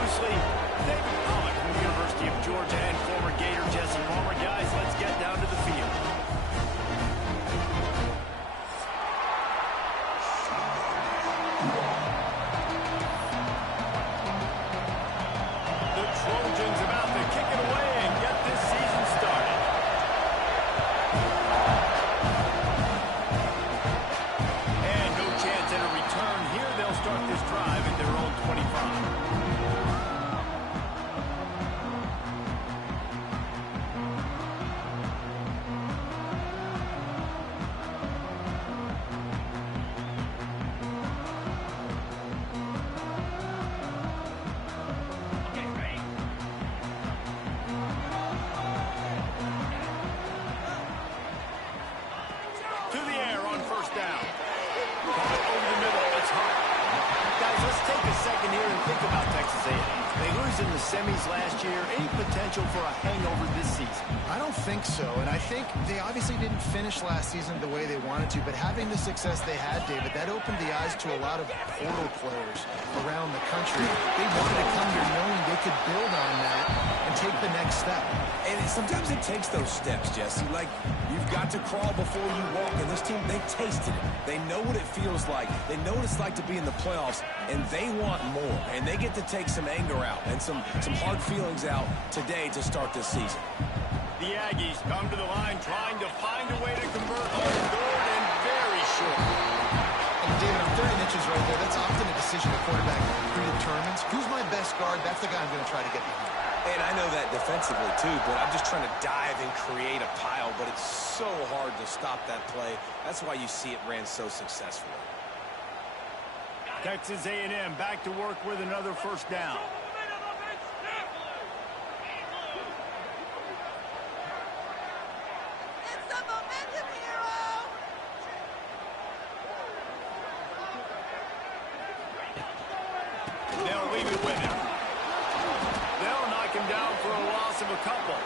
loosely, David Pollock from the University of Georgia and former Gator Jesse Palmer. Guys, let's get down to the field. The Trojans about to kick it away and get this season started. And no chance at a return here. They'll start this drive at their own 25. To the air on first down. Caught over the middle. It's hot. Guys, let's take a second here and think about Texas A&M. They lose in the semis last year. Any potential for a hangover this season? I don't think so, and I think they obviously didn't finish last season the way they wanted to, but having the success they had, David, that opened the eyes to a lot of portal players around the country. They wanted to come here knowing they could build on that and take the next step. And sometimes it takes those steps, Jesse. Like, you've got to crawl before you walk, and this team, they tasted it. They know what it feels like. They know what it's like to be in the playoffs, and they want more. And they get to take some anger out and some hard feelings out today to start this season. The Aggies come to the line trying to find a way to convert on third and very short. And David, on 30 inches right there, that's often a decision the quarterback predetermines. Who's my best guard? That's the guy I'm going to try to get behind. And I know that defensively, too, but I'm just trying to dive and create a pile, but it's so hard to stop that play. That's why you see it ran so successfully. Texas A&M back to work with another first down. It's a momentum hero! They'll leave it with him. They'll knock him down for a loss of a couple.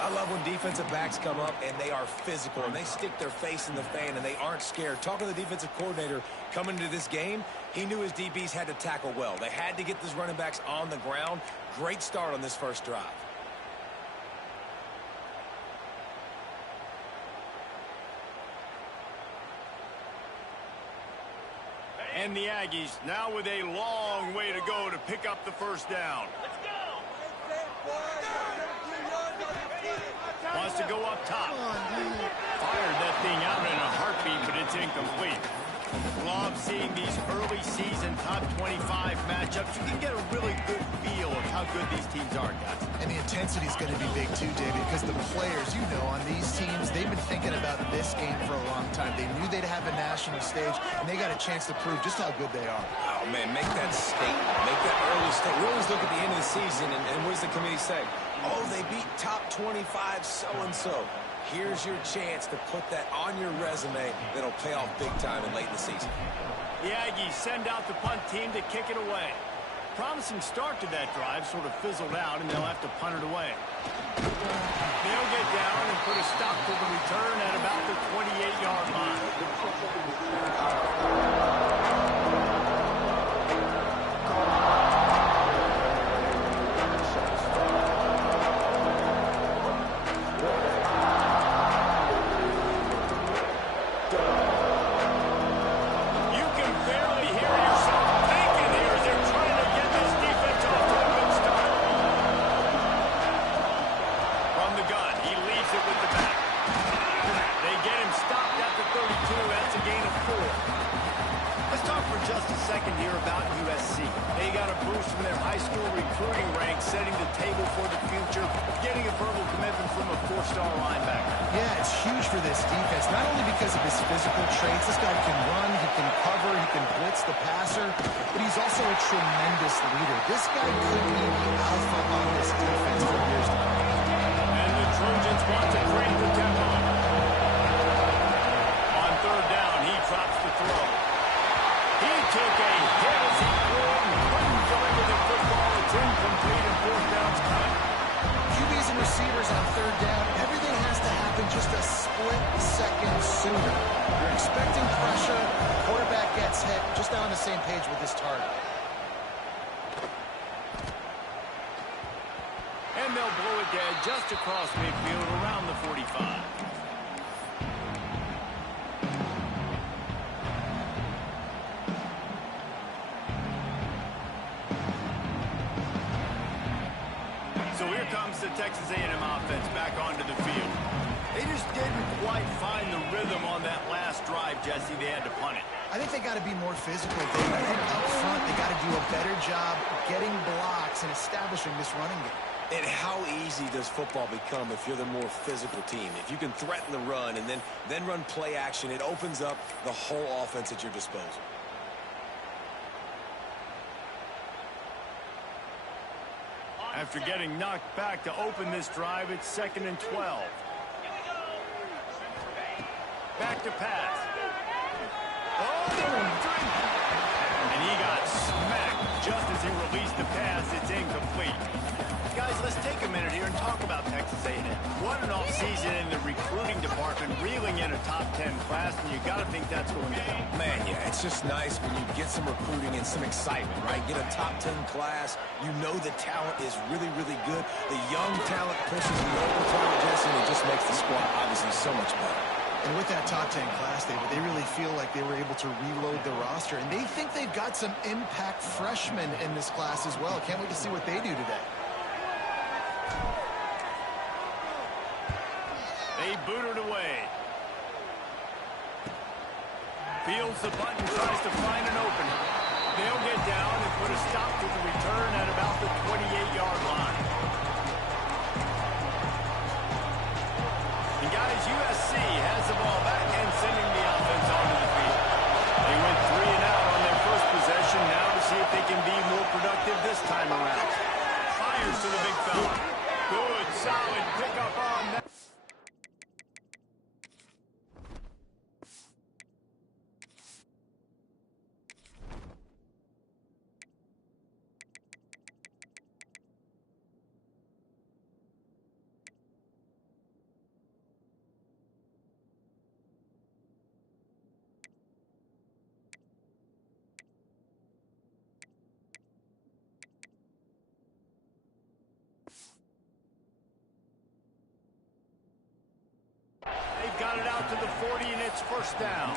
I love when defensive backs come up and they are physical and they stick their face in the fan and they aren't scared. Talking to the defensive coordinator coming into this game, he knew his DBs had to tackle well. They had to get these running backs on the ground. Great start on this first drive. And the Aggies now with a long way to go to pick up the first down. Wants to go up top. Fired that thing out in a heartbeat, but it's incomplete. Love seeing these early season top 25 matchups. You can get a really good feel of how good these teams are, guys. And the intensity is going to be big too, David, because the players, you know, on these teams, they've been thinking about this game for a long time. They knew they'd have a national stage, and they got a chance to prove just how good they are. Oh, man, make that statement. Make that early statement. We always look at the end of the season, and what does the committee say? Oh, they beat top 25 so-and-so. Here's your chance to put that on your resume that'll pay off big time and late in the season. The Aggies send out the punt team to kick it away. Promising start to that drive, sort of fizzled out, and they'll have to punt it away. They'll get down and put a stop to the return at about the 28-yard line. Here about USC. They got a boost from their high school recruiting ranks, setting the table for the future, getting a verbal commitment from a four-star linebacker. Yeah, it's huge for this defense, not only because of his physical traits. This guy can run, he can cover, he can blitz the passer, but he's also a tremendous leader. This guy could be the alpha on this defense for years to come. And the Trojans want to create the tempo. On third down, he drops the throw. He took a hit as he threw and couldn't deliver the football. It's incomplete and fourth down's coming. QBs and receivers on third down, everything has to happen just a split second sooner. You're expecting pressure, quarterback gets hit, just not on the same page with this target. they'll blow it dead just across midfield around the 45. So here comes the Texas A&M offense back onto the field. They just didn't quite find the rhythm on that last drive, Jesse. They had to punt it. I think they got to be more physical, Dave. I think up front they got to do a better job getting blocks and establishing this running game. And how easy does football become if you're the more physical team? If you can threaten the run and then run play action, it opens up the whole offense at your disposal. After getting knocked back to open this drive, it's 2nd and 12. Back to pass. Oh, and he got smacked just as he released the pass. It's incomplete. Guys, let's take a minute here and talk about Texas A&M. What an offseason in the recruiting department, reeling in a top 10 class, and you got to think that's going to help. Man, yeah, it's just nice when you get some recruiting and some excitement, right? Get a top 10 class. You know the talent is really, really good. The young talent pushes the older talent, Jesse, and it just makes the squad obviously so much better. And with that top 10 class, David, they really feel like they were able to reload the roster. And they think they've got some impact freshmen in this class as well. Can't wait to see what they do today. They boot it away. Fields the button, tries to find an opening. They'll get down and put a stop to the return at about the 28-yard line. And guys, USC has the ball back and sending the offense onto the field. They went 3 and out on their first possession. Now to see if they can be more productive this time around. Fires to the big fella. Good, solid pickup on that. Got it out to the 40, and it's first down.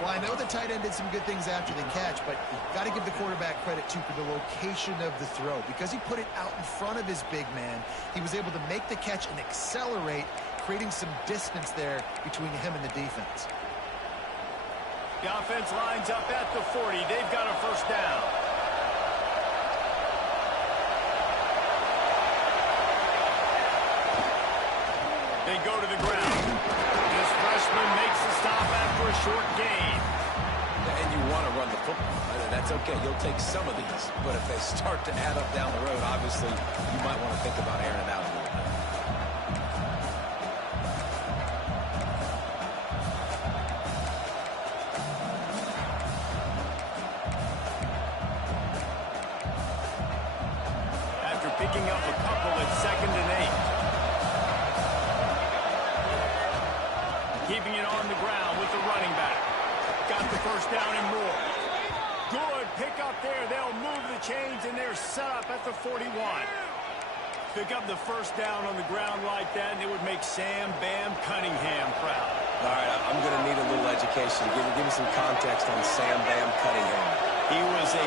Well, I know the tight end did some good things after the catch, but got to give the quarterback credit, too, for the location of the throw. Because he put it out in front of his big man, he was able to make the catch and accelerate, creating some distance there between him and the defense. The offense lines up at the 40. They've got a first down. They go to the ground. This freshman makes the stop after a short gain. And you want to run the football. That's okay. You'll take some of these. But if they start to add up down the road, obviously, you might want to think about airing it out a little bit. After picking up a couple, it's 2nd and 8. Keeping it on the ground with the running back. Got the first down and more. Good pick up there. They'll move the chains, and they're set up at the 41. Pick up the first down on the ground like that, and it would make Sam Bam Cunningham proud. All right, I'm going to need a little education. Give me some context on Sam Bam Cunningham. He was a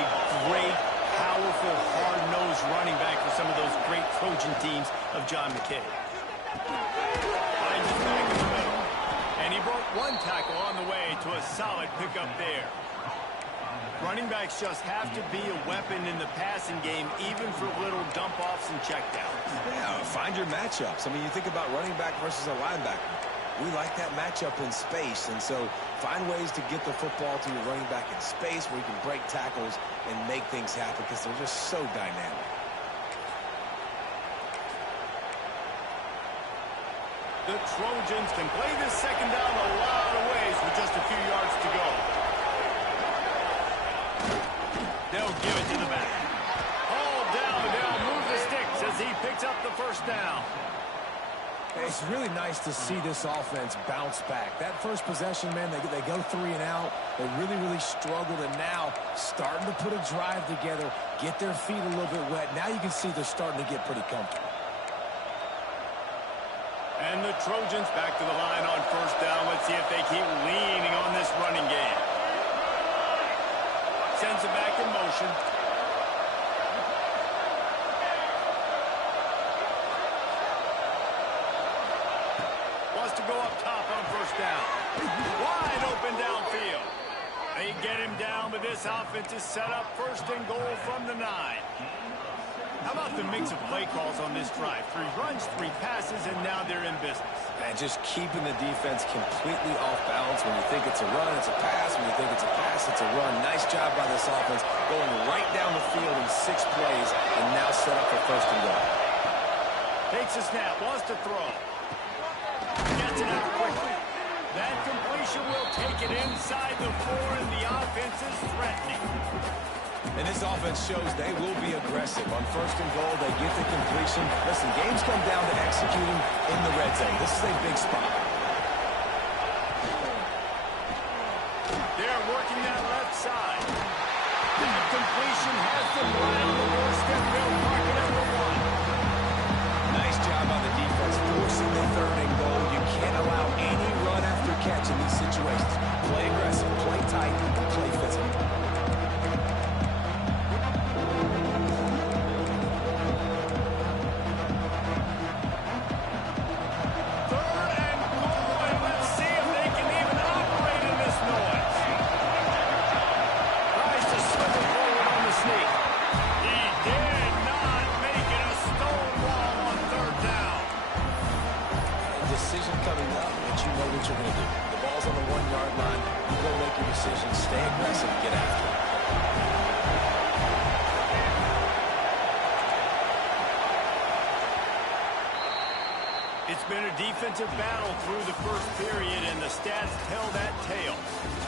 great, powerful, hard-nosed running back for some of those great Trojan teams of John McKay. Finds his back in the middle. And he broke one tackle on the way to a solid pickup there. Running backs just have to be a weapon in the passing game, even for little dump-offs and checkdowns. Yeah, find your matchups. I mean, you think about running back versus a linebacker. We like that matchup in space, and so find ways to get the football to your running back in space where you can break tackles and make things happen because they're just so dynamic. The Trojans can play this second down a lot of ways with just a few yards to go. They'll give it to the back. Hauled down, they'll move the sticks as he picks up the first down. It's really nice to see this offense bounce back. That first possession, man, they go 3 and out. They really struggled, and now starting to put a drive together, get their feet a little bit wet. Now you can see they're starting to get pretty comfortable. And the Trojans back to the line on first down. Let's see if they keep leaning on this running game. Sends it back in motion. To go up top on first down. Wide open downfield. They get him down, but this offense is set up first and goal from the 9. How about the mix of play calls on this drive? 3 runs, 3 passes, and now they're in business. And just keeping the defense completely off balance. When you think it's a run, it's a pass. When you think it's a pass, it's a run. Nice job by this offense, going right down the field in 6 plays, and now set up for first and goal. Takes a snap, wants to throw. Gets it out quickly. That completion will take it inside the 4, and the offense is threatening. And this offense shows they will be aggressive. On first and goal, they get the completion. Listen, games come down to executing in the red zone. This is a big spot. They're working that left side. That completion has them right on the doorstep. They'll mark it at the 1. Nice job by the defense forcing the 3rd and goal. You can't allow any run after catch in these situations. Play aggressive, play tight, play physical. 3rd and goal, and let's see if they can even operate in this noise. Tries to slip it forward on the sneak. He did not make it a stone wall on 3rd down. Decision coming up, but you know what you're going to do. The ball's on the 1-yard line. You go make your decision. Stay aggressive and get after it. It's been a defensive battle through the first period, and the stats tell that tale.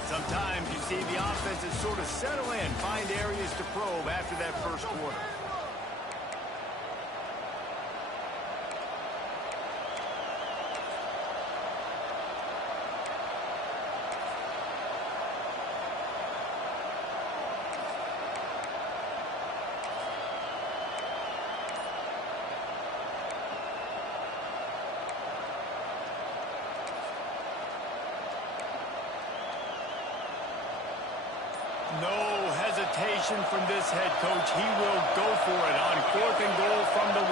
Sometimes you see the offenses sort of settle in, find areas to probe after that first quarter. No hesitation from this head coach. He will go for it on 4th and goal from the 1.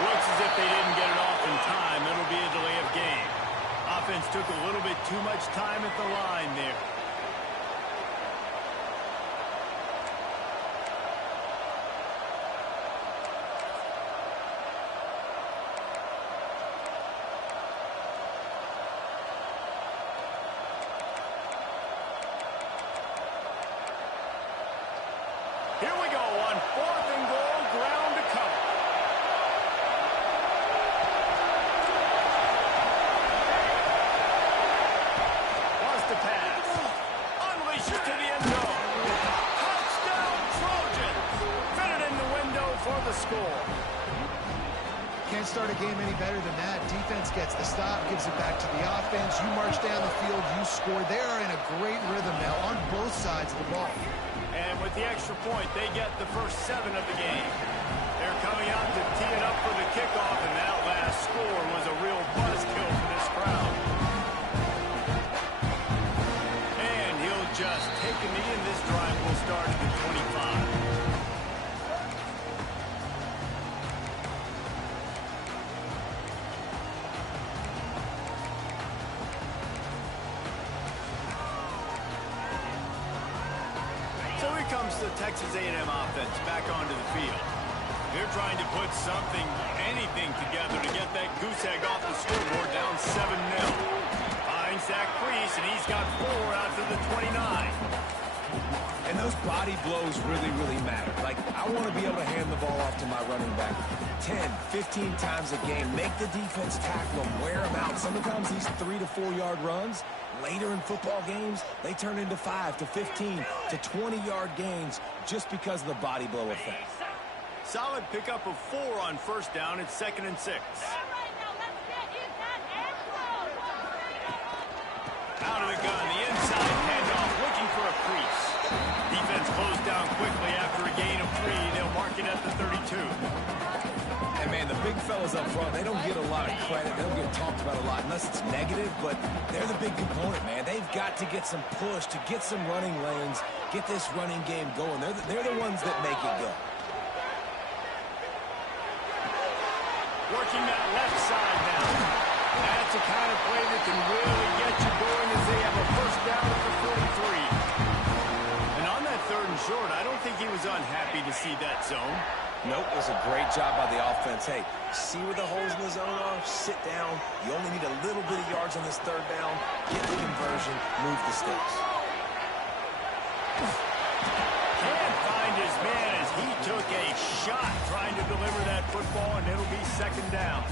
Looks as if they didn't get it off in time. It'll be a delay of game. Offense took a little bit too much time at the line there. Here we go on 4th and goal, ground to cover. Wants to pass. Unleashes to the end zone. Touchdown Trojans. Fit it in the window for the score. Can't start a game any better than that. Defense gets the stop, gives it back to the offense. You march down the field, you score. They are in a great rhythm now on both sides of the ball. And with the extra point, they get the first 7 of the game. They're coming out to tee it up for the kickoff, and that last score was a real buzzkill for this crowd. And he'll just take a knee, and this drive will start at the 25. So here comes the Texas A&M offense back onto the field. They're trying to put something, anything together to get that goose egg off the scoreboard down 7-0. Finds Zach Priest, and he's got 4 out to the 29. And those body blows really matter. Like, I want to be able to hand the ball off to my running back 10, 15 times a game. Make the defense tackle them, wear them out. Sometimes these 3 to 4 yard runs, later in football games, they turn into 5 to 15 to 20-yard gains just because of the body blow effect. Solid pickup of 4 on first down. It's 2nd and 6. the gun, the inside handoff, looking for a crease. Defense closed down quickly after a gain of 3. They'll mark it at the 32. And, man, the big fellas up front, they don't get a lot of credit. They don't get talked about a lot unless it's negative, but they're the big component, man. They've got to get some push, to get some running lanes, get this running game going. They're the ones that make it go. Working that left side now. That's the kind of play that can really get you going as they have a first down at the 43. And on that 3rd and short, I don't think he was unhappy to see that zone. Nope, it was a great job by the offense. Hey, see where the holes in the zone are? Sit down. You only need a little bit of yards on this 3rd down. Get the conversion. Move the sticks. Can't find his man as he took a shot trying to deliver that football, and it'll be 2nd down.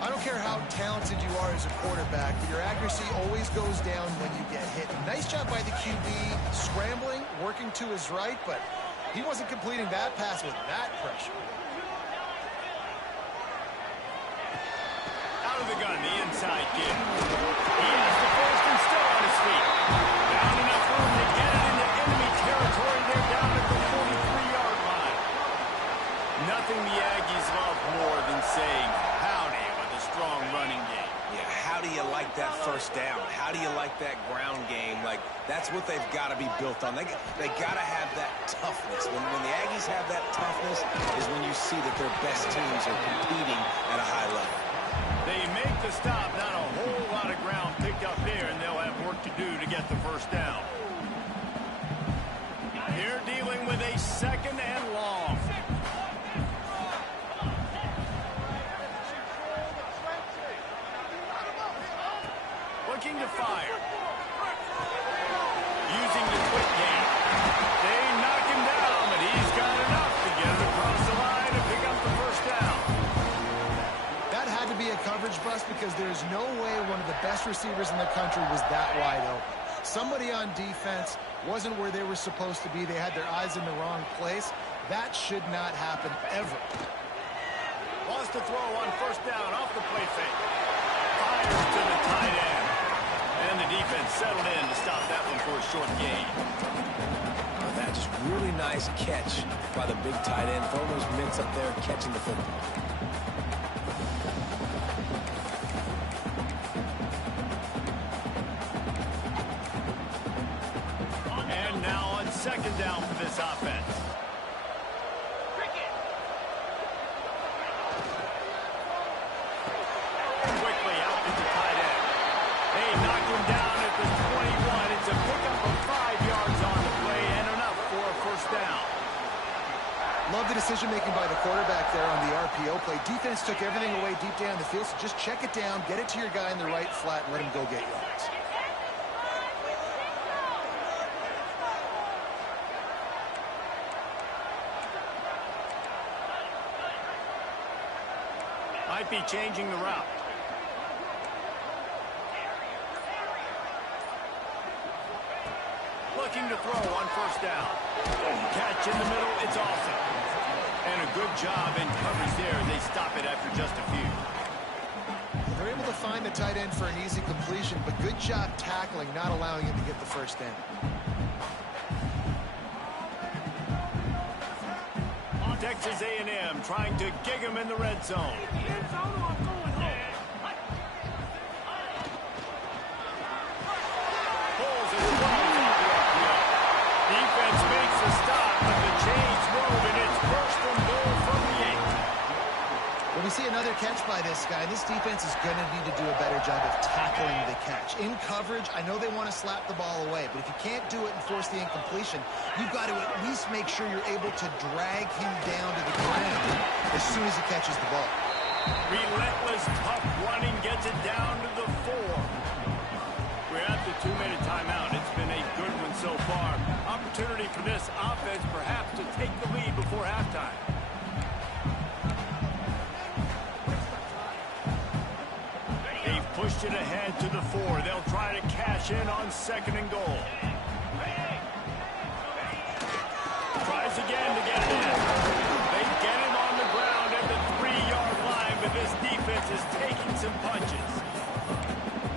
I don't care how talented you are as a quarterback, but your accuracy always goes down when you get hit. Nice job by the QB scrambling, working to his right, but he wasn't completing that pass with that pressure. Out of the gun, the inside give. He has the first and still on his feet. Down enough room to get it into enemy territory. They're down at the 43-yard line. Nothing the Aggies love more than saying howdy with a strong running game. Yeah, how do you like that first down? How do you like that ground game? Like, that's what they've got to be built on. They got to have that toughness. When the Aggies have that toughness is when you see that their best teams are competing at a high level. They make the stop. Not a whole lot of ground picked up there, and they'll have work to do to get the first down. They're dealing with a 2nd and long. Looking to fire. Using the quick game. They knock him down, but he's got enough to get it across the line and pick up the first down. That had to be a coverage bust because there's no way one of the best receivers in the country was that wide open. Somebody on defense wasn't where they were supposed to be. They had their eyes in the wrong place. That should not happen ever. Lost to throw on first down off the play fake. Fires to the tight end. And the defense settled in to stop that one for a short gain. Well, that's just really nice catch by the big tight end. Throwing those mitts up there, catching the football. And now on 2nd down for this offense. Quickly out to the tight end. They knocked him down at the 21. It's a pickup of 5 yards on the play and enough for a first down. Love the decision-making by the quarterback there on the RPO play. Defense took everything away deep down the field, so just check it down, get it to your guy in the right flat, and let him go get yards. Might be changing the route. Looking to throw on first down. Catch in the middle, it's awesome. And a good job in coverage there. They stop it after just a few. They're able to find the tight end for an easy completion, but good job tackling, not allowing him to get the first down. Texas A&M trying to gig him in the red zone. Pulls it 12 off the RPO. Defense makes a stop, but the chains move, and it's first and goal from the 8. When we see another catch by this guy, this defense is going to need to do a better job of tackling the catch. In coverage, I know they want to slap the ball away, but if you can't do it and force the incompletion, you've got to at least make sure you're able to drag him down to the ground as soon as he catches the ball. Relentless, tough running gets it down to the 4. We're at the 2-minute timeout. It's been a good one so far. Opportunity for this offense perhaps to take the lead before halftime. They've pushed it ahead to the 4. They'll try to cash in on 2nd and goal. Tries again to get it in. They get him on the ground at the 3-yard line, but this defense is taking some punches.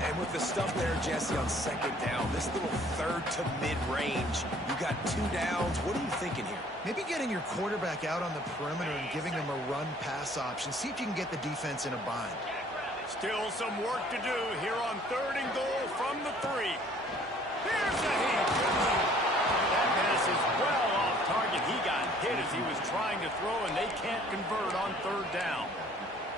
And with the stuff they're Jesse, on second down. This little third to mid-range. You got 2 downs. What are you thinking here? Maybe getting your quarterback out on the perimeter and giving him a run-pass option. See if you can get the defense in a bind. Still some work to do here on 3rd and goal from the 3. Here's a hit. That pass is well off target. He got hit as he was trying to throw, and they can't convert on 3rd down.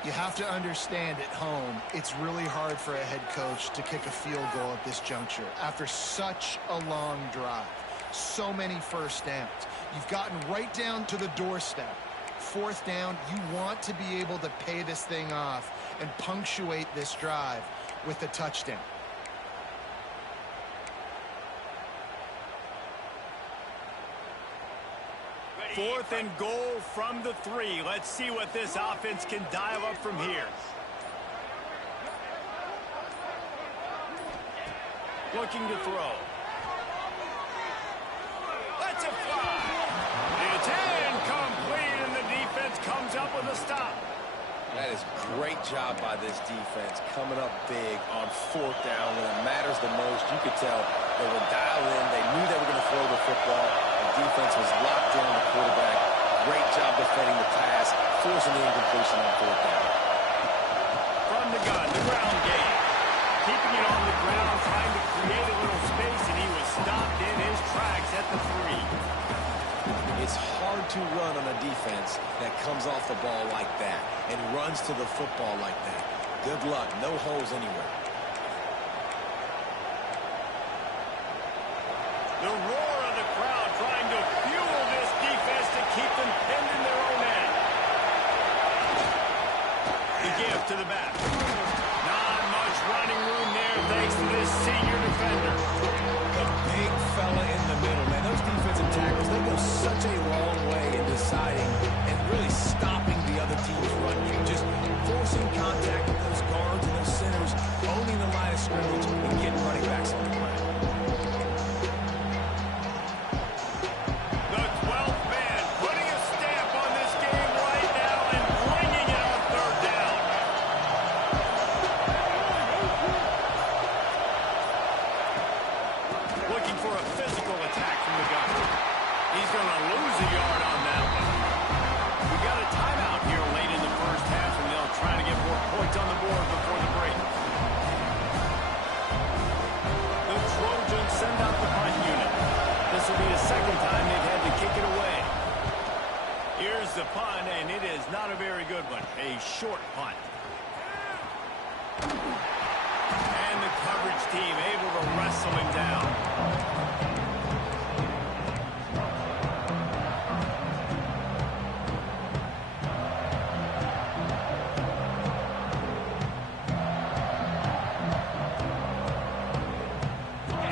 You have to understand at home, it's really hard for a head coach to kick a field goal at this juncture after such a long drive. So many first downs. You've gotten right down to the doorstep. 4th down, you want to be able to pay this thing off and punctuate this drive with a touchdown. Fourth and goal from the 3. Let's see what this offense can dial up from here. Looking to throw. That's a fly. It's incomplete, and the defense comes up with a stop. That is great job by this defense, coming up big on 4th down when it matters the most. You could tell they were dialed in. They knew they were going to throw the football. The defense was locked in on the quarterback. Great job defending the pass, forcing the incompletion on 4th down. From the gun, the ground game. Keeping it on the ground, trying to create a little space, and he was stopped in his tracks at the 3. It's hard to run on a defense that comes off the ball like that and runs to the football like that. Good luck. No holes anywhere. The roar of the crowd trying to fuel this defense to keep them pinned in their own end. The give to the back. Not much running room there thanks to this senior defender. The big fella in the middle, man. Those defensive tackles, they go such a long way in deciding and really stopping the other team's run game. Just forcing contact with those guards and those centers, owning the line of scrimmage, and getting running backs on the ground. The 12th man putting a stamp on this game right now and bringing it on 3rd down. Looking for a physical attack from the gun. He's going to lose a yard on that one. We got a timeout here late in the first half, and they'll try to get more points on the board before the break. The Trojans send out the punt unit. This will be the 2nd time they've had to kick it away. Here's the punt, and it is not a very good one. A short punt. And the coverage team able to wrestle him down.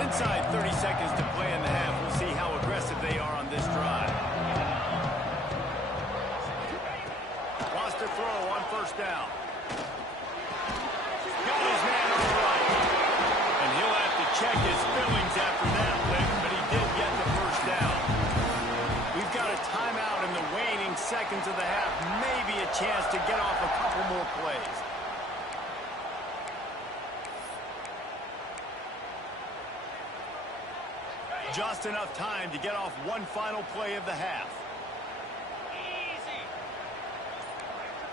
Inside 30 seconds to play in the half. We'll see how aggressive they are on this drive. Wants to throw on 1st down. Got his man on the right. And he'll have to check his feelings after that lick, but he did get the 1st down. We've got a timeout in the waning seconds of the half. Maybe a chance to get off a couple more plays. Just enough time to get off one final play of the half.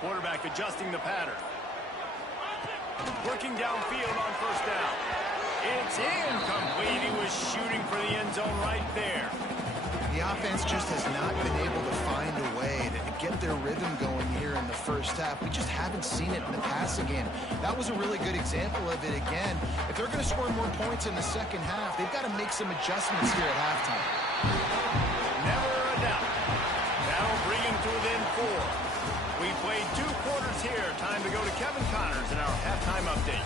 Quarterback adjusting the pattern. Working downfield on 1st down. It's incomplete. He was shooting for the end zone right there. The offense just has not been able to find a way to get their rhythm going here in the first half. We just haven't seen it in the passing game. That was a really good example of it again. If they're going to score more points in the second half, they've got to make some adjustments here at halftime. Never a doubt. That'll bring him to within 4. We played 2 quarters here. Time to go to Kevin Connors in our halftime update.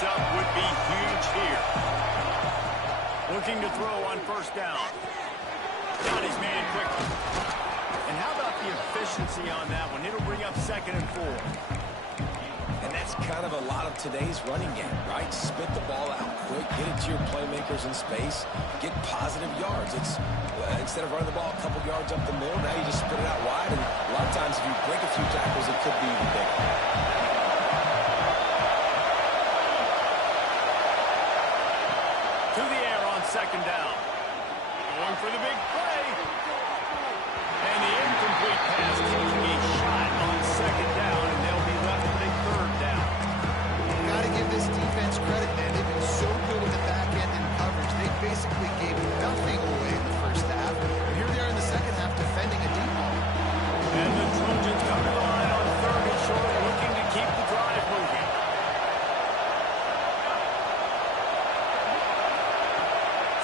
points up would be huge here. Looking to throw on first down. Got his man quickly. And how about the efficiency on that one? It'll bring up 2nd and 4. And that's kind of a lot of today's running game, right? Spit the ball out quick, get it to your playmakers in space, get positive yards. It's instead of running the ball a couple yards up the middle, now you just spit it out wide. And a lot of times if you break a few tackles, it could be even bigger. To the air on 2nd down. Going for the big play. And the incomplete pass taking a shot on 2nd down, and they'll be left with a 3rd down. Got to give this defense credit, man. They've been so good in the back end in coverage. They basically gave nothing away in the first half. And here they are in the second half defending a deep ball. And the Trojans come to the line on 3rd and short, looking to keep the drive moving.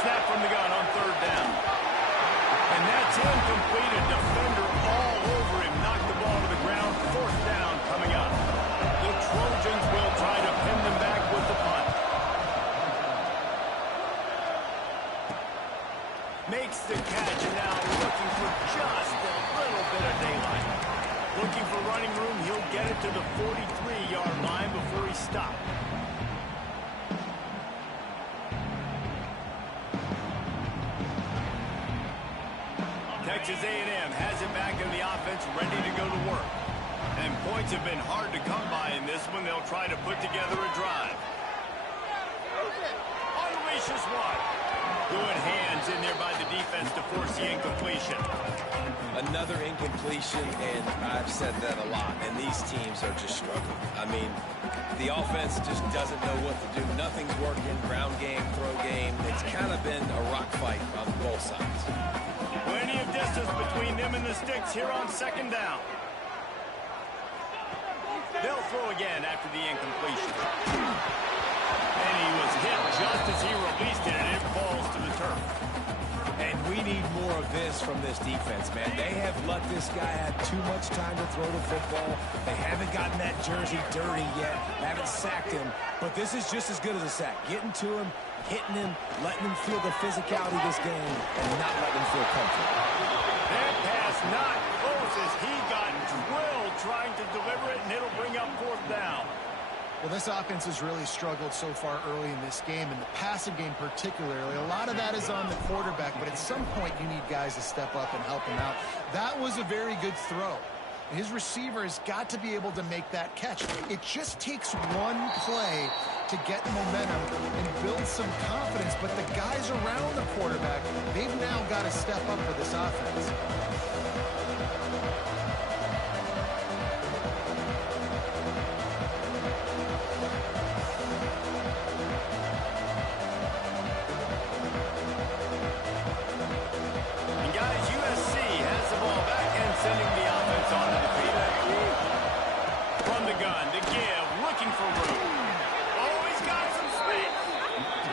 Snap from the gun on 3rd down. And that's incomplete. A defender all over him. Knocked the ball to the ground. 4th down coming up. The Trojans will try to pin them back with the punt. Makes the catch, and now looking for just a little bit of daylight. Looking for running room. He'll get it to the 43-yard line before he stopped. Texas A&M has it back in the offense, ready to go to work. And points have been hard to come by in this one. They'll try to put together a drive. Unleashes one. Good hands in there by the defense to force the incompletion. Another incompletion, and I've said that a lot, and these teams are just struggling. I mean, the offense just doesn't know what to do. Nothing's working. Ground game, throw game. It's kind of been a rock fight on both sides. Plenty of distance between them and the sticks here on 2nd down. They'll throw again after the incompletion. And he was hit just as he released it, and it falls to the turf. And we need more of this from this defense, man. They have let this guy have too much time to throw the football. They haven't gotten that jersey dirty yet, haven't sacked him. But this is just as good as a sack. Getting to him, hitting him, letting him feel the physicality of this game, and not letting him feel comfortable. That pass not close as he got drilled trying to deliver it, and it'll bring up 4th down. Well, this offense has really struggled so far early in this game, and the passing game particularly. A lot of that is on the quarterback, but at some point you need guys to step up and help him out. That was a very good throw. His receiver has got to be able to make that catch. It just takes one play to get momentum and build some confidence, but the guys around the quarterback, they've now got to step up for this offense. And guys, USC has the ball back and sending the offense onto the field. From the gun to give, looking for room. Always got some space.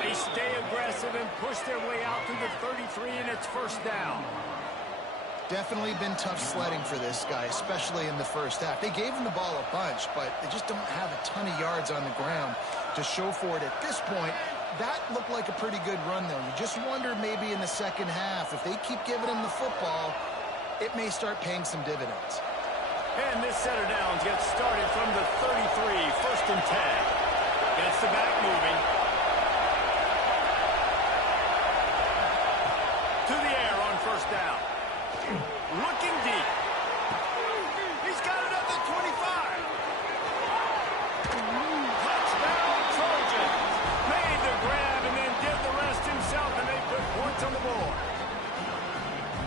They stay aggressive and push their way out to the 33, and it's 1st down. Definitely been tough sledding for this guy, especially in the first half. They gave him the ball a bunch, but they just don't have a ton of yards on the ground to show for it at this point. That looked like a pretty good run, though. You just wonder maybe in the second half, if they keep giving him the football, it may start paying some dividends. And this set of downs gets started from the 33, 1st and 10. Gets the back moving. To the air on 1st down. Looking deep. He's got it at the 25. Touchdown, Trojans. Made the grab and then did the rest himself, and they put points on the board.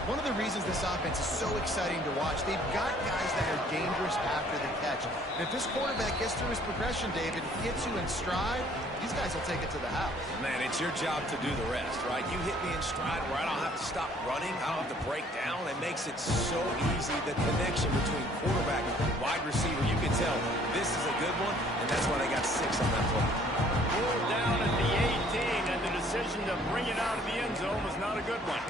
One of the reasons this offense is so exciting to watch, they've got guys that are dangerous after the catch. And if this quarterback gets through his progression, David, gets you in stride, these guys will take it to the house. Man, it's your job to do the rest, right? You hit me in stride where I don't have to stop running. I don't have to break down. It makes it so easy. The connection between quarterback and wide receiver, you can tell this is a good one, and that's why they got 6 on that play. Pulled down at the 18, and the decision to bring it out of the end zone was not a good one.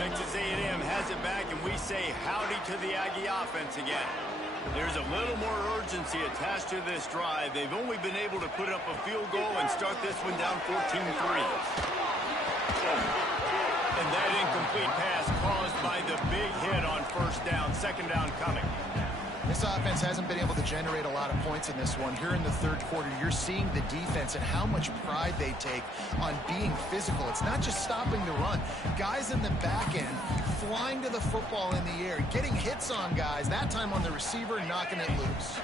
Texas A&M has it back, and we say howdy to the Aggie offense again. There's a little more urgency attached to this drive. They've only been able to put up a field goal and start this one down 14-3. And that incomplete pass caused by the big hit on first down. Second down coming. This offense hasn't been able to generate a lot of points in this one. Here in the third quarter, you're seeing the defense and how much pride they take on being physical. It's not just stopping the run. Guys in the back end flying to the football in the air, getting hits on guys, that time on the receiver, knocking it loose.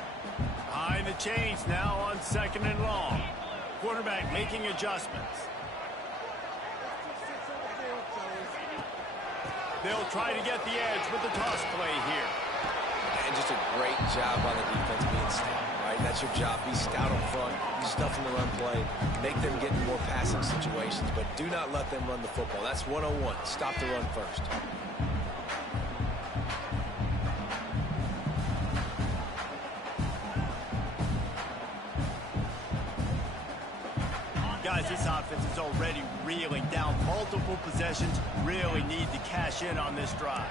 High in the chains now on second and long. Quarterback making adjustments. They'll try to get the edge with the toss play here. And just a great job by the defense being stout, right? That's your job. Be stout up front, stuff in the run play, make them get in more passing situations, but do not let them run the football. That's 101. Stop the run first. Guys, this offense is already reeling down multiple possessions. Really need to cash in on this drive.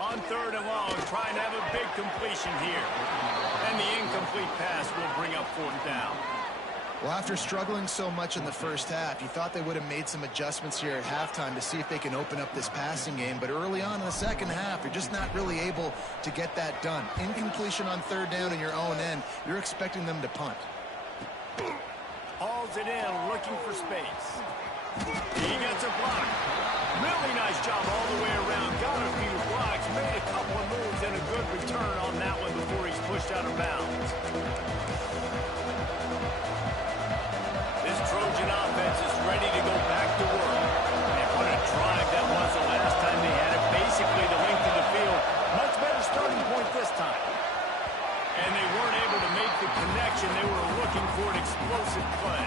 On third and long, trying to have a big completion here. And the incomplete pass will bring up fourth down. Well, after struggling so much in the first half, you thought they would have made some adjustments here at halftime to see if they can open up this passing game. But early on in the second half, you're just not really able to get that done. Incompletion on third down in your own end, you're expecting them to punt. Hauls it in, looking for space. He gets a block. Really nice job all the way around. Got a few blocks, made a couple of moves, and a good return on that one before he's pushed out of bounds. This Trojan offense is ready to go back to work. And what a drive that was the last time they had it. Basically the length of the field. Much better starting point this time. And they weren't able to make the connection. They were looking for an explosive play.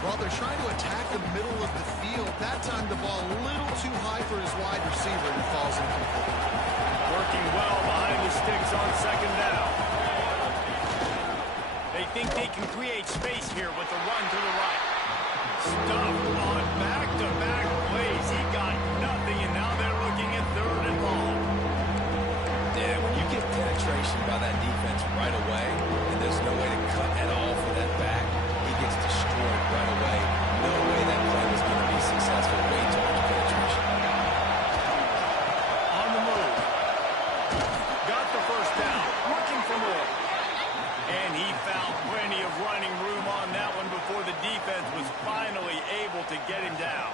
Well, they're trying to attack the middle of the field. That time the ball a little too high for his wide receiver, and it falls incomplete. Working well behind the sticks on second down. They think they can create space here with the run to the right. Stuffed on back-to-back plays. He got nothing, and now they're looking at third and long. Yeah, when you get penetration by that defense right away, and there's no way to cut at all for that back, he gets destroyed right away. No way that play was going to be successful. Way too much penetration. On the move. Got the first down. Looking for more. And he found plenty of running room on that one before the defense was finally able to get him down.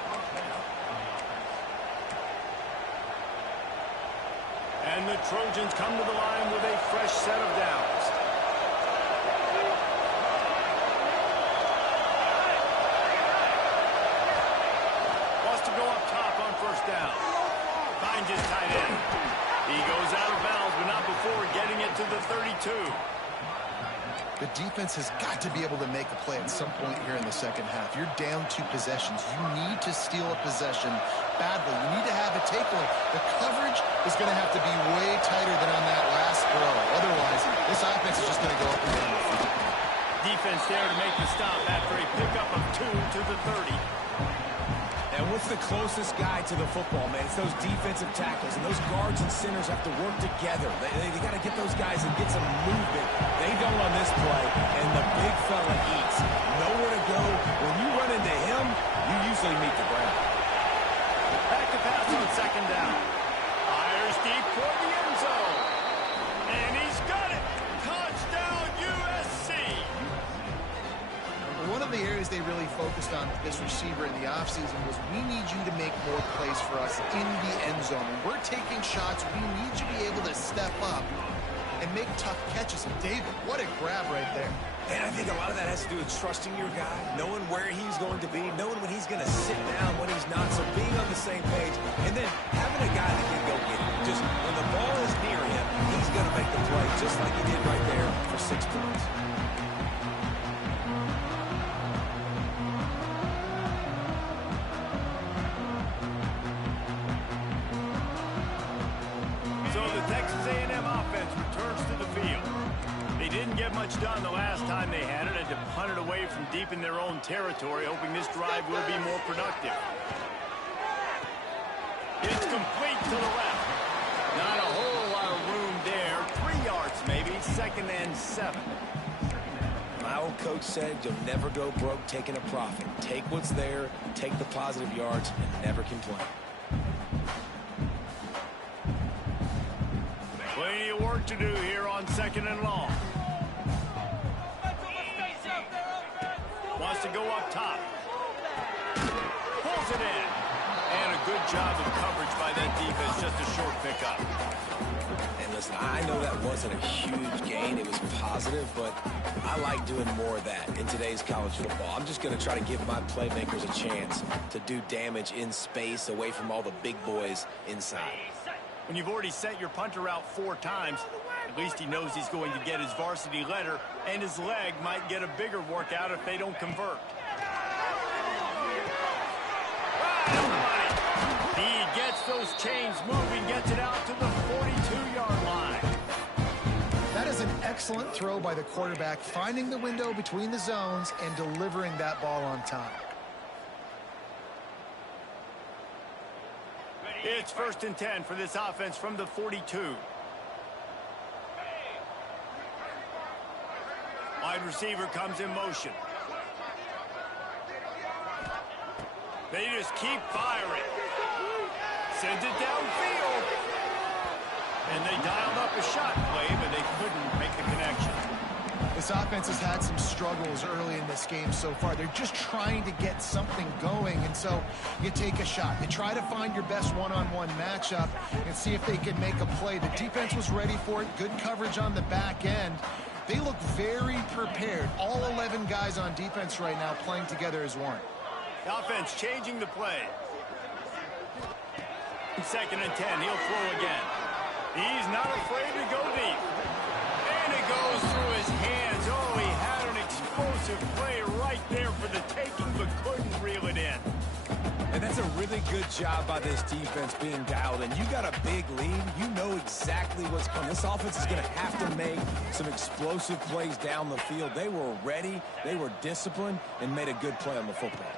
And the Trojans come to the line with a fresh set of downs. Wants to go up top on first down. Finds his tight end. He goes out of bounds, but not before getting it to the 32. The defense has got to be able to make a play at some point here in the second half. You're down 2 possessions. You need to steal a possession badly. You need to have a takeaway. The coverage is going to have to be way tighter than on that last throw. Otherwise, this offense is just going to go up and down the field. Defense there to make the stop after a pickup of 2 to the 30. And what's the closest guy to the football, man? It's those defensive tackles, and those guards and centers have to work together. They got to get those guys and get some movement. They don't on this play, and the big fella eats. Nowhere to go. When you run into him, you usually meet the ground. Back to pass on second down. Fires deep toward the end zone. And he's got it. Touchdown, USC. One of the areas they really focused on with this receiver in the offseason was we need you to make more plays for us in the end zone. When we're taking shots, we need you to be able to step up and make tough catches. And David, what a grab right there. And I think a lot of that has to do with trusting your guy, knowing where he's going to be, knowing when he's going to sit down, when he's not, so being on the same page, and then having a guy that can go get it. Just when the ball is near him, he's going to make the play, just like he did right there for 6 points. So the Texas A&M offense returns to the field. They didn't get much done the last time they had it. Had to punt it away from deep in their own territory, hoping this drive will be more productive. It's complete to the left. Not a whole lot of room there. 3 yards maybe, 2nd and 7. My old coach said you'll never go broke taking a profit. Take what's there, take the positive yards, and never complain. Plenty of work to do here on 2nd and long. Wants to go up top. Pulls it in. And a good job of coverage by that defense. Just a short pickup. And listen, I know that wasn't a huge gain. It was positive, but I like doing more of that in today's college football. I'm just going to try to give my playmakers a chance to do damage in space away from all the big boys inside. When you've already sent your punter out 4 times, at least he knows he's going to get his varsity letter, and his leg might get a bigger workout if they don't convert. Right on the money. He gets those chains moving, gets it out to the 42-yard line. That is an excellent throw by the quarterback, finding the window between the zones and delivering that ball on time. It's 1st and 10 for this offense from the 42. Wide receiver comes in motion. They just keep firing. Sends it downfield. And they dialed up a shot play, but they couldn't make the connection. This offense has had some struggles early in this game so far. They're just trying to get something going, and so you take a shot. You try to find your best one-on-one matchup and see if they can make a play. The defense was ready for it. Good coverage on the back end. They look very prepared. All 11 guys on defense right now playing together as one. The offense changing the play. 2nd and 10. He'll throw again. He's not afraid to go deep. And it goes through his hands. Oh, he had an explosive play right there for the taking, but couldn't reel it in. And that's a really good job by this defense being dialed in. You got a big lead. You know exactly what's coming. This offense is going to have to make some explosive plays down the field. They were ready, they were disciplined, and made a good play on the football.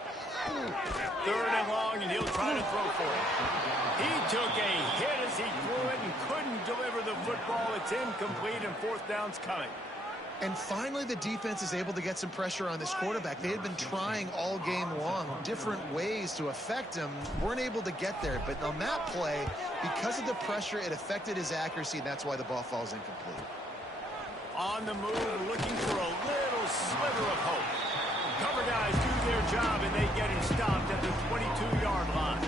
3rd and long, and he'll try to throw for it. He took a hit as he threw it and couldn't deliver the football. It's incomplete, and 4th down's coming. And finally, the defense is able to get some pressure on this quarterback. They had been trying all game long different ways to affect him. Weren't able to get there. But on that play, because of the pressure, it affected his accuracy, and that's why the ball falls incomplete. On the move, looking for a little sliver of hope. Cover guys do their job, and they get him stopped at the 22-yard line.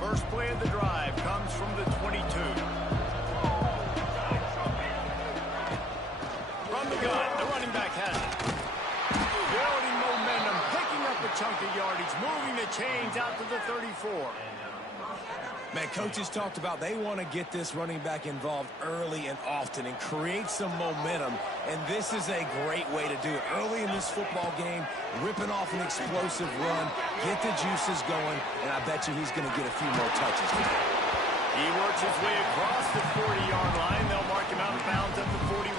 First play of the drive comes from the 22. From the gun, the running back has it. Building momentum, picking up a chunk of yardage, moving the chains out to the 34. Man, coaches talked about they want to get this running back involved early and often and create some momentum, and this is a great way to do it. Early in this football game, ripping off an explosive run, get the juices going, and I bet you he's going to get a few more touches today. He works his way across the 40-yard line. They'll mark him out of bounds at the 41.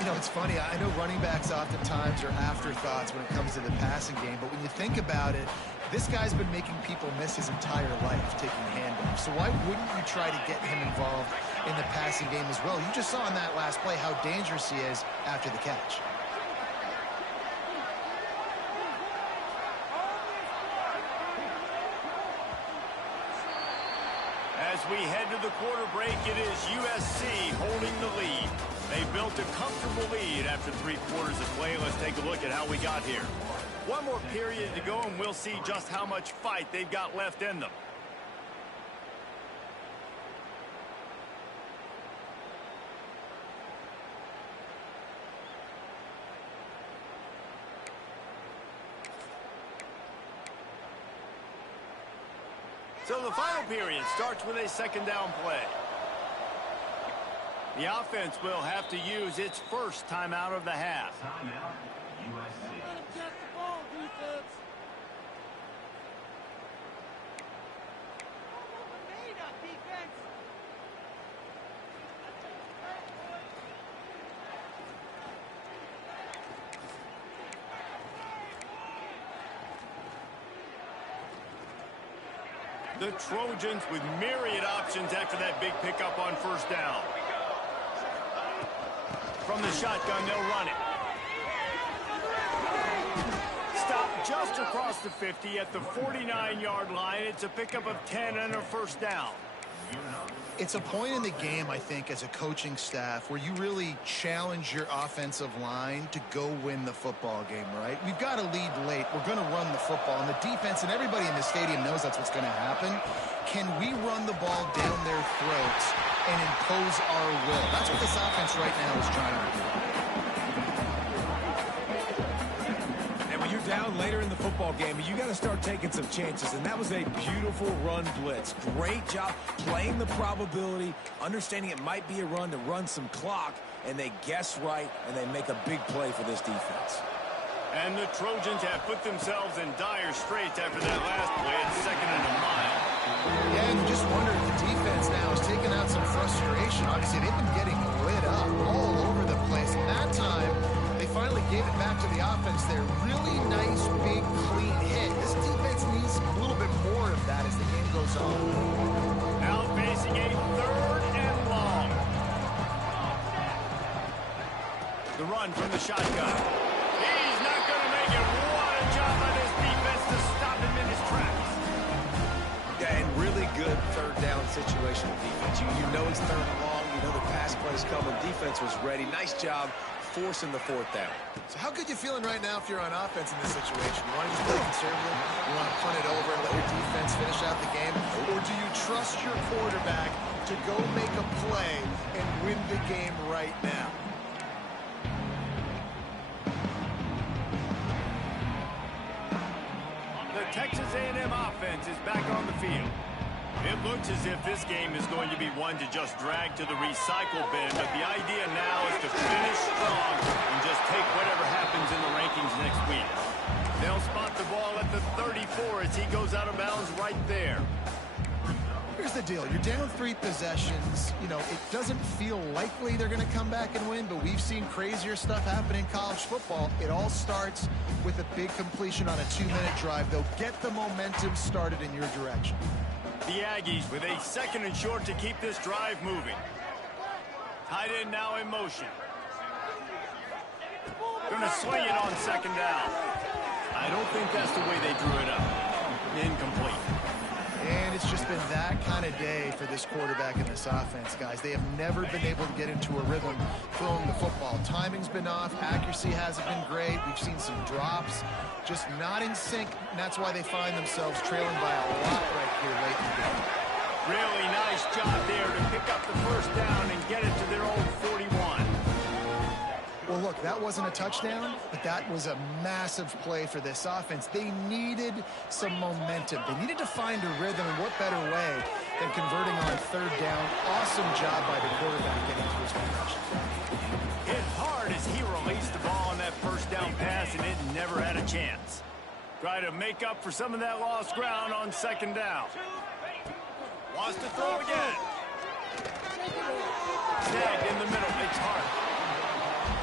You know, it's funny. I know running backs oftentimes are afterthoughts when it comes to the passing game, but when you think about it, this guy's been making people miss his entire life taking handoffs. So why wouldn't you try to get him involved in the passing game as well? You just saw in that last play how dangerous he is after the catch. As we head to the quarter break, it is USC holding the lead. They built a comfortable lead after 3 quarters of play. Let's take a look at how we got here. One more period to go, and we'll see just how much fight they've got left in them. So the final period starts with a 2nd down play. The offense will have to use its first timeout of the half. Timeout, USC. The Trojans with myriad options after that big pickup on first down. From the shotgun, they'll run it. Stop just across the 50 at the 49-yard line. It's a pickup of 10 and a first down. It's a point in the game, I think, as a coaching staff where you really challenge your offensive line to go win the football game, right? We've got to lead late. We're going to run the football. And the defense and everybody in the stadium knows that's what's going to happen. Can we run the ball down their throats and impose our will? That's what this offense right now is trying to do. Down later in the football game, you got to start taking some chances, and that was a beautiful run blitz. Great job playing the probability, understanding it might be a run to run some clock, and they guess right, and they make a big play for this defense. And the Trojans have put themselves in dire straits after that last play at 2nd and a mile. Yeah, and you just wonder if the defense now is taking out some frustration. Obviously, they've been getting lit up all over the place, and that time they finally gave it back to the offense there. Really nice, big, clean hit. This defense needs a little bit more of that as the game goes on. Now facing a 3rd and long. The run from the shotgun. He's not going to make it. What a job by this defense to stop him in his tracks. Yeah, and really good 3rd down situational defense. You know it's 3rd and long. You know the pass play's coming. Defense was ready. Nice job forcing the 4th down. So how good you feeling right now if you're on offense in this situation? You want to just play conservative? You want to punt it over and let your defense finish out the game? Or do you trust your quarterback to go make a play and win the game right now? The Texas A&M offense is back on the field. It looks as if this game is going to be one to just drag to the recycle bin, but the idea now is to finish strong and just take whatever happens in the rankings next week. They'll spot the ball at the 34 as he goes out of bounds right there. Here's the deal. You're down 3 possessions. You know, it doesn't feel likely they're going to come back and win, but we've seen crazier stuff happen in college football. It all starts with a big completion on a 2-minute drive. They'll get the momentum started in your direction. The Aggies with a 2nd and short to keep this drive moving. Tight end now in motion. Going to swing it on 2nd down. I don't think that's the way they drew it up. Incomplete. And it's just been that kind of day for this quarterback and this offense, guys. They have never been able to get into a rhythm throwing the football. Timing's been off. Accuracy hasn't been great. We've seen some drops. Just not in sync, and that's why they find themselves trailing by a lot right here late in the game. Really nice job there to pick up the first down and get it to their own 41. Well, look, that wasn't a touchdown, but that was a massive play for this offense. They needed some momentum. They needed to find a rhythm, and what better way than converting on 3rd down. Awesome job by the quarterback getting to his progression. Hit hard as he released the ball on that first down pass, and it never had a chance. Try to make up for some of that lost ground on 2nd down. Wants to throw again. Snagged in the middle. It's hard.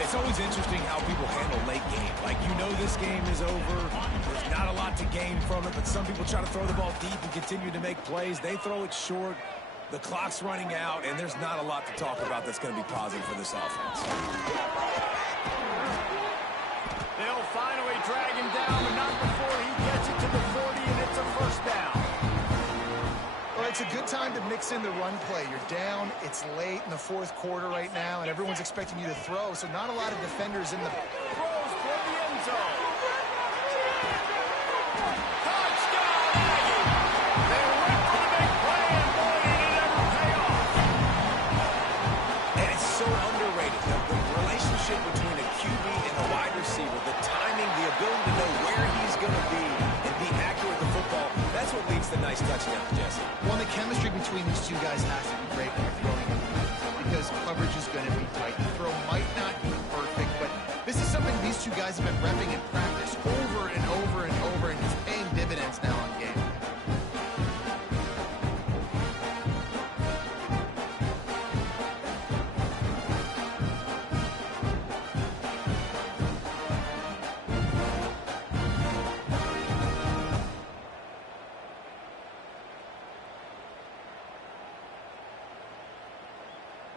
It's always interesting how people handle late game. Like, you know this game is over. There's not a lot to gain from it, but some people try to throw the ball deep and continue to make plays. They throw it short. The clock's running out, and there's not a lot to talk about that's going to be positive for this offense. They'll finally drag him down, but not before he gets it to the 40, and it's a first down. Well, it's a good time to mix in the run play. You're down, it's late in the 4th quarter right now, and everyone's expecting you to throw, so not a lot of defenders in the... Throws for the end zone. Touchdown, Aggie! They went for the big play, and boy, did it ever pay off. And it's so underrated. The relationship between a QB and a wide receiver, the timing, the ability to know where he's going to be and be accurate with the football, that's what leads to nice touchdowns, Jesse. Well, the chemistry between these two guys has to be great when you're throwing it because coverage is going to be tight. The throw might not be perfect, but this is something these two guys have been repping in practice over and over and over, and it's paying dividends now in game.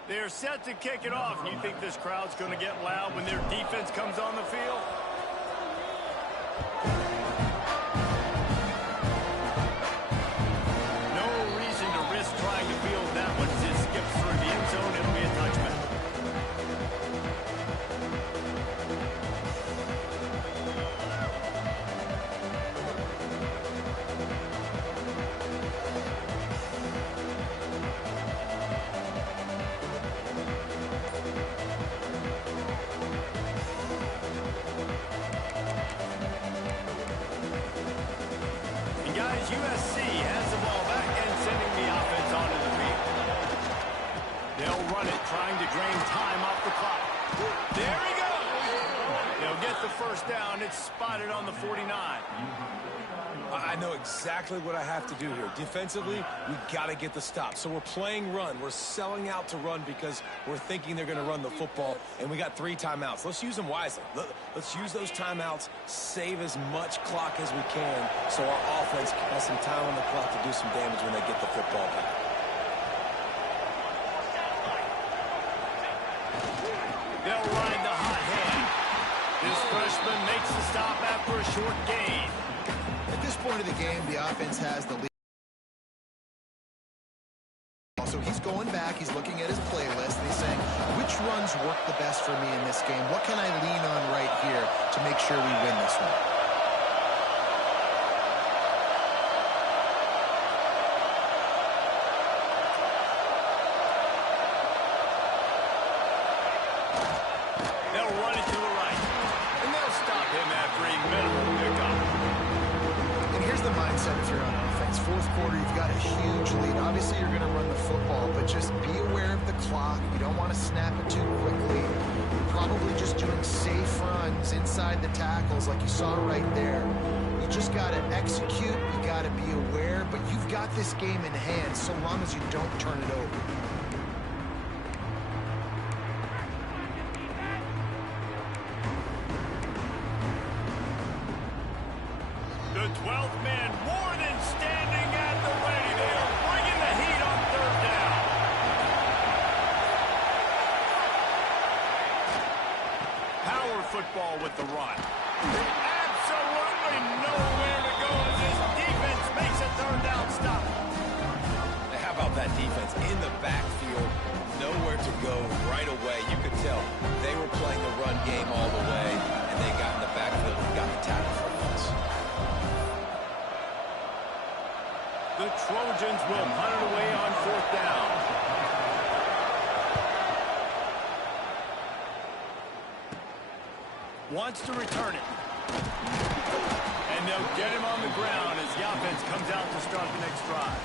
They're set to kick it off. And you think this crowd's going to get loud when their defense comes on the field? No reason to risk trying to field that one as it skips through the end zone. It'll be a touchback. USC has the ball back and sending the offense onto the field. They'll run it, trying to drain time off the clock. There he goes. They'll get the first down. It's spotted on the 49. I know exactly what I have to do here. Defensively, we got to get the stop. So we're playing run. We're selling out to run because we're thinking they're going to run the football, and we got 3 timeouts. Let's use them wisely. Let's use those timeouts, save as much clock as we can so our offense has some time on the clock to do some damage when they get the football back. They'll ride the hot hand. This freshman makes the stop after a short gain. At this point of the game, the offense has the lead. So he's going back, he's looking at his playlist, and he's saying, which runs work the best for me in this game? What can I lean on right here to make sure we win this one? They'll run it to the right, and they'll stop him after a minimal pickup. And here's the mindset if you're on offense. Fourth quarter, you've got a huge lead. Obviously, you're going to run the football, but just be aware of the clock. You don't want to snap it too quickly. You're probably just doing safe runs inside the tackles like you saw right there. You just got to execute. You got to be aware, but you've got this game in hand so long as you don't turn it over. The 12th man more than standing at the ready. They are bringing the heat on third down. Power football with the run. Absolutely nowhere to go as this defense makes a third down stop. How about that defense in the backfield? Nowhere to go right away. You could tell they were playing the run game all the way, and they got in the backfield and got the tackle for us. The Trojans will punt it away on fourth down. Wants to return it. And they'll get him on the ground as the offense comes out to start the next drive.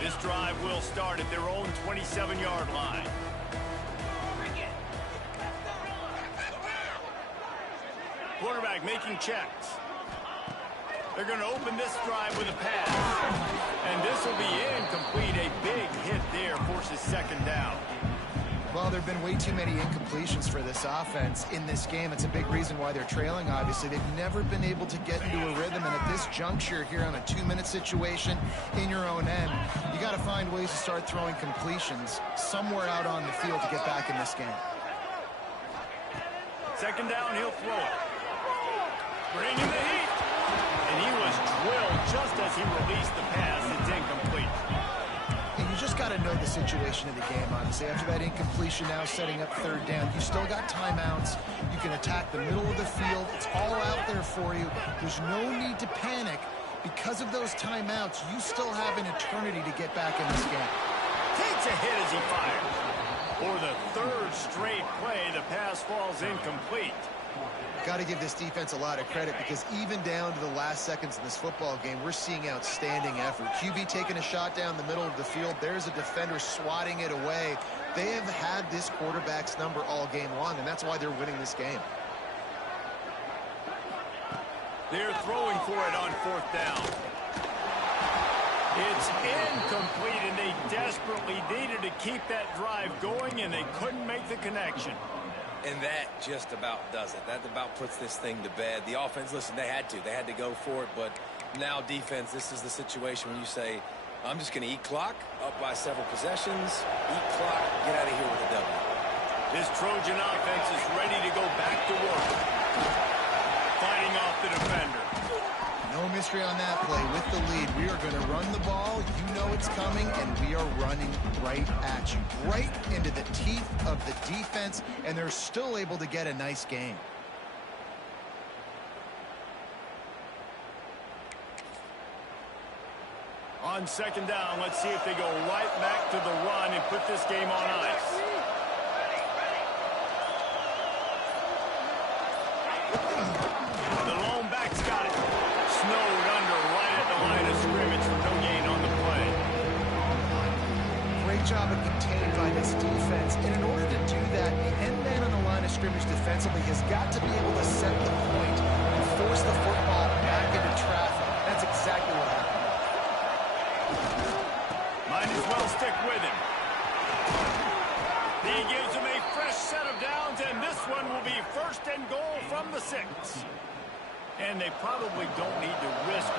This drive will start at their own 27-yard line. Quarterback making checks. They're going to open this drive with a pass. And this will be incomplete. A big hit there forces second down. Well, there have been way too many incompletions for this offense in this game. It's a big reason why they're trailing, obviously. They've never been able to get into a rhythm, and at this juncture here on a 2-minute situation in your own end, you got to find ways to start throwing completions somewhere out on the field to get back in this game. Second down, he'll throw it. Bringing the heat. And he was drilled just as he released the pass. It's incomplete. And you just got to know the situation of the game, honestly. After that incompletion, now setting up third down, you still got timeouts. You can attack the middle of the field. It's all out there for you. There's no need to panic. Because of those timeouts, you still have an eternity to get back in this game. Takes a hit as he fires. For the third straight play, the pass falls incomplete. Got to give this defense a lot of credit because even down to the last seconds of this football game, we're seeing outstanding effort. QB taking a shot down the middle of the field. There's a defender swatting it away. They have had this quarterback's number all game long, and that's why they're winning this game. They're throwing for it on fourth down. It's incomplete, and they desperately needed to keep that drive going, and they couldn't make the connection. And that just about does it. That about puts this thing to bed. The offense, listen, they had to. They had to go for it. But now defense, this is the situation when you say, I'm just going to eat clock, up by several possessions, eat clock, get out of here with a W. This Trojan offense is ready to go back to work. Fighting off the defender. No mystery on that play. With the lead, we are going to run the ball. You know it's coming, and we are running right at you. Right into the teeth of the defense, and they're still able to get a nice game. On second down, let's see if they go right back to the run and put this game on ice. The lone back's got it. Snowed under right at the line of scrimmage for no gain on the play. Great job of contained by this defense. And in order to do that, the end man on the line of scrimmage defensively has got to be able to set the point and force the football back into traffic. That's exactly what happened. Might as well stick with him. He gives him a fresh set of downs, and this one will be first and goal from the 6. And they probably don't need to risk